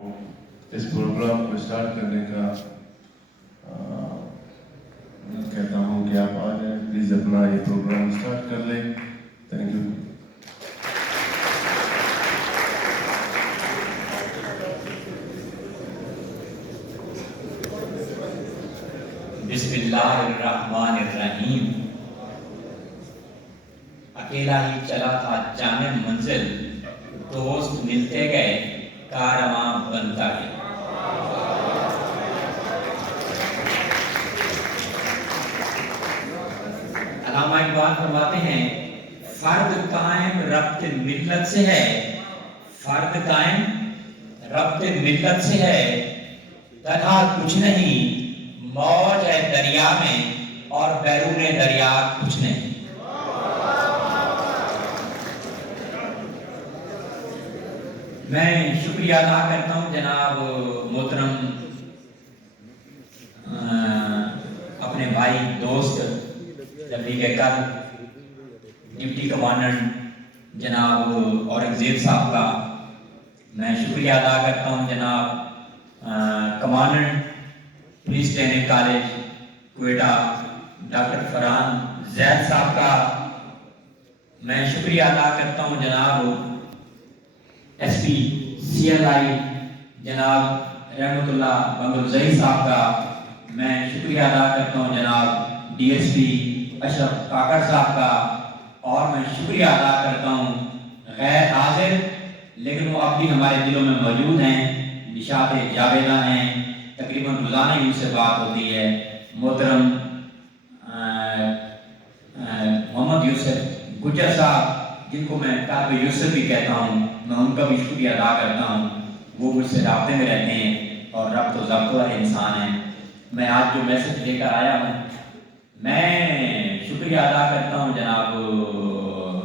इस प्रोग्राम को स्टार्ट करने का कहता हूँ कि आप आ जाएं, प्लीज़ अपना ये प्रोग्राम स्टार्ट कर लें। Thank you. बिस्मिल्लाहिर्रहमानिर्रहीम। अकेला ही चला था जाने मंजिल, दोस्त मिलते गए कारवां बनता गया। अल्लामा इकबाल फरमाते हैं, फर्द कायम रब्त मिल्लत से है, फर्द कायम रब्त मिल्लत से है, तन्हा कुछ नहीं, मौज है दरिया में और बैरूने दरिया कुछ नहीं। मैं शुक्रिया अदा करता हूँ जनाब मोहतरम अपने भाई दोस्त तबलीग कल डिप्टी कमांडेंट जनाब औरंगजेब साहब का। मैं शुक्रिया अदा करता हूँ जनाब commandant police training college Quetta doctor Farhan Zaid साहब का। मैं शुक्रिया अदा करता हूँ जनाब एसपी CLI जनाब रहमतुल्लाह बंगुज़ई साहब का। मैं शुक्रिया अदा करता हूँ जनाब DSP अशरफ काकड़ साहब का। और मैं शुक्रिया अदा करता हूँ गैर हाजिर लेकिन वो अब भी हमारे दिलों में मौजूद हैं, निशात जावेदा हैं, तकरीबन रोज़ाना ही उनसे बात होती है, मोहतरम मोहम्मद यूसुफ गुज्जर साहब, जिनको मैं तालिब यूसुफ भी कहता हूँ। मैं उनका भी शुक्रिया अदा करता हूँ, वो मुझसे राब्ते में रहते हैं और रब्त व ज़ब्त वाले इंसान हैं। मैं आज जो मैसेज लेकर आया हूँ, मैं शुक्रिया अदा करता हूँ